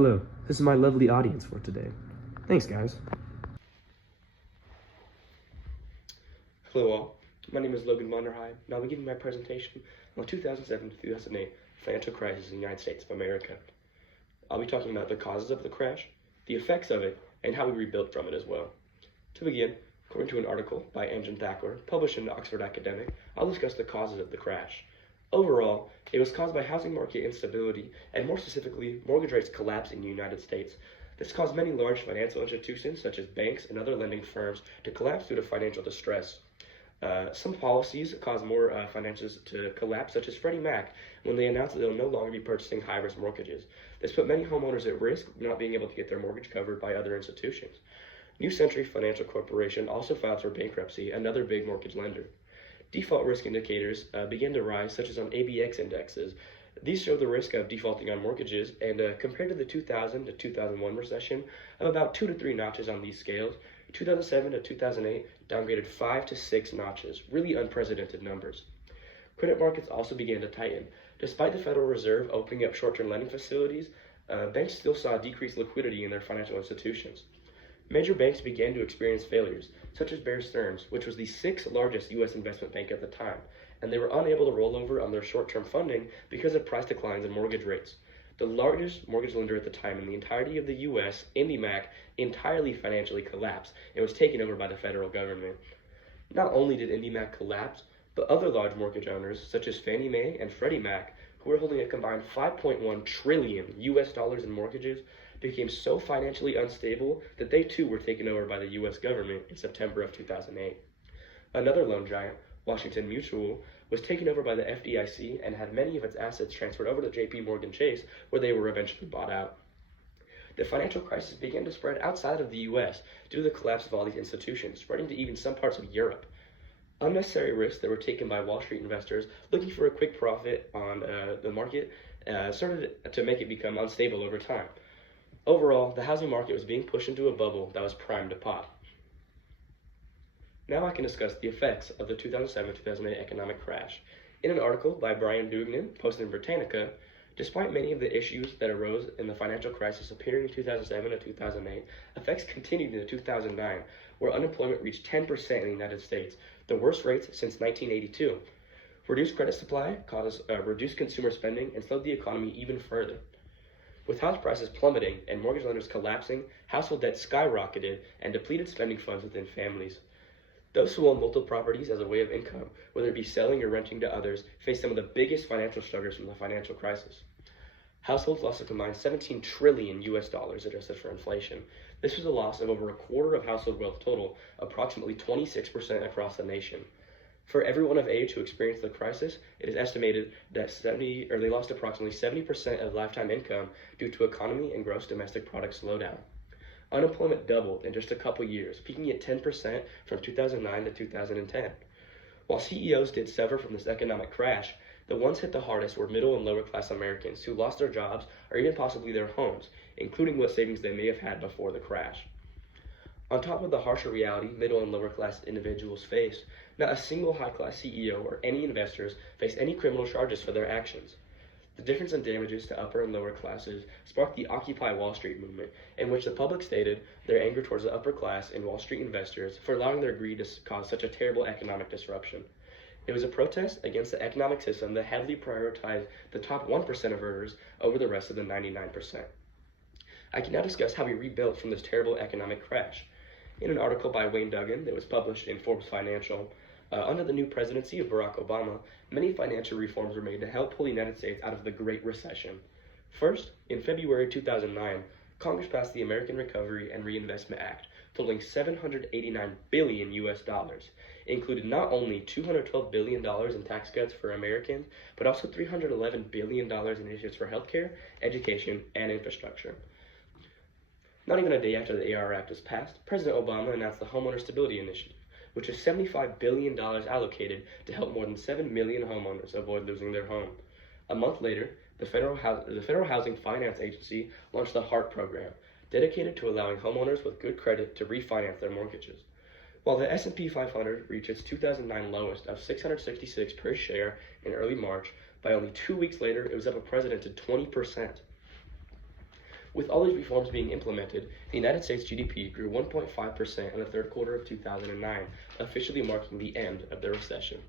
Hello, this is my lovely audience for today. Thanks, guys. Hello all, my name is Logan Vonderheim, and I'll be giving my presentation on the 2007 to 2008 financial crisis in the United States of America. I'll be talking about the causes of the crash, the effects of it, and how we rebuilt from it as well. To begin, according to an article by Anjan Thakur, published in the Oxford Academic, I'll discuss the causes of the crash. Overall, it was caused by housing market instability, and more specifically, mortgage rates collapsing in the United States. This caused many large financial institutions, such as banks and other lending firms, to collapse due to financial distress. Some policies caused more financiers to collapse, such as Freddie Mac, when they announced that they'll no longer be purchasing high-risk mortgages. This put many homeowners at risk of not being able to get their mortgage covered by other institutions. New Century Financial Corporation also filed for bankruptcy, another big mortgage lender. Default risk indicators began to rise, such as on ABX indexes. These show the risk of defaulting on mortgages, and compared to the 2000 to 2001 recession, of about 2 to 3 notches on these scales, 2007 to 2008 downgraded 5 to 6 notches, really unprecedented numbers. Credit markets also began to tighten. Despite the Federal Reserve opening up short-term lending facilities, banks still saw decreased liquidity in their financial institutions. Major banks began to experience failures, such as Bear Stearns, which was the 6th largest U.S. investment bank at the time, and they were unable to roll over on their short-term funding because of price declines in mortgage rates. The largest mortgage lender at the time in the entirety of the U.S., IndyMac, entirely financially collapsed and was taken over by the federal government. Not only did IndyMac collapse, but other large mortgage owners, such as Fannie Mae and Freddie Mac, who were holding a combined $5.1 trillion in mortgages, became so financially unstable that they too were taken over by the U.S. government in September of 2008. Another loan giant, Washington Mutual, was taken over by the FDIC and had many of its assets transferred over to JP Morgan Chase, where they were eventually bought out. The financial crisis began to spread outside of the U.S. due to the collapse of all these institutions, spreading to even some parts of Europe. Unnecessary risks that were taken by Wall Street investors looking for a quick profit on the market started to make it become unstable over time. Overall, the housing market was being pushed into a bubble that was primed to pop. Now I can discuss the effects of the 2007-2008 economic crash. In an article by Brian Duignan, posted in Britannica, despite many of the issues that arose in the financial crisis appearing in 2007 to 2008, effects continued into 2009, where unemployment reached 10% in the United States, the worst rates since 1982. Reduced credit supply caused reduced consumer spending and slowed the economy even further. With house prices plummeting and mortgage lenders collapsing, household debt skyrocketed and depleted spending funds within families. Those who own multiple properties as a way of income, whether it be selling or renting to others, face some of the biggest financial struggles from the financial crisis. Households lost a combined $17 trillion adjusted for inflation. This was a loss of over a quarter of household wealth total, approximately 26% across the nation. For everyone of age who experienced the crisis, it is estimated that they lost approximately 70% of lifetime income due to economy and gross domestic product slowdown. Unemployment doubled in just a couple years, peaking at 10% from 2009 to 2010. While CEOs did suffer from this economic crash, the ones hit the hardest were middle and lower class Americans who lost their jobs or even possibly their homes, including what savings they may have had before the crash. On top of the harsher reality middle and lower class individuals face, not a single high-class CEO or any investors face any criminal charges for their actions. The difference in damages to upper and lower classes sparked the Occupy Wall Street movement, in which the public stated their anger towards the upper class and Wall Street investors for allowing their greed to cause such a terrible economic disruption. It was a protest against the economic system that heavily prioritized the top 1% of earners over the rest of the 99%. I can now discuss how we rebuilt from this terrible economic crash. In an article by Wayne Duggan that was published in Forbes Financial, under the new presidency of Barack Obama, many financial reforms were made to help pull the United States out of the Great Recession. First, in February 2009, Congress passed the American Recovery and Reinvestment Act, totaling $789 billion, included not only $212 billion in tax cuts for Americans, but also $311 billion in initiatives for healthcare, education, and infrastructure. Not even a day after the AR Act was passed, President Obama announced the Homeowner Stability Initiative, which is $75 billion allocated to help more than 7 million homeowners avoid losing their home. A month later, the Federal Housing Finance Agency launched the HART program, dedicated to allowing homeowners with good credit to refinance their mortgages. While the S&P 500 reached its 2009 lowest of 666 per share in early March, by only 2 weeks later, it was up a precedented 20%. With all these reforms being implemented, the United States GDP grew 1.5% in the third quarter of 2009, officially marking the end of the recession.